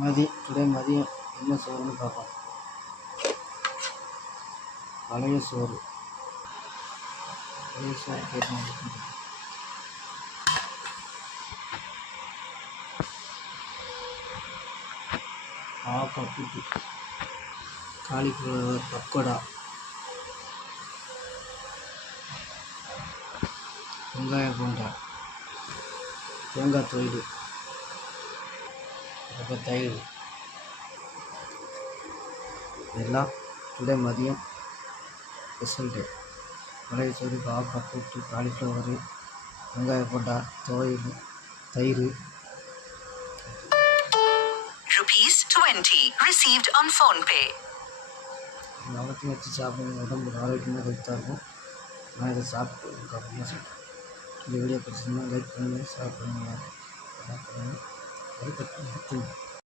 மதியம் என்ன சோறுன்னு பார்ப்போம். பழைய சோறு கேட்கணும். கூட்டு, காலிஃப்ளவர் பக்கோடா, வெங்காய போண்டா, தேங்காய் தொயில், அப்புறம் தயிர். எல்லாம் டுடே மதியம் ஸ்பெஷல் டே. பழைய சோறு, கூட்டு, காலிஃப்ளவரு, வெங்காய போண்டா, துவையல், தயிர். ₹20 received on PhonePe. எல்லாத்தையும் வச்சு சாப்பிடுங்க. உடம்பு ஆரோக்கியமாக ஹெல்த்தாக இருக்கும். நான் இதை சாப்பிட்டு அப்படின்னு சொல்கிறேன். இந்த வீடியோ பிடிச்சிருந்தா லைக் பண்ணுங்கள், ஷேர் பண்ணுங்கள், லைக் பண்ணுங்கள்.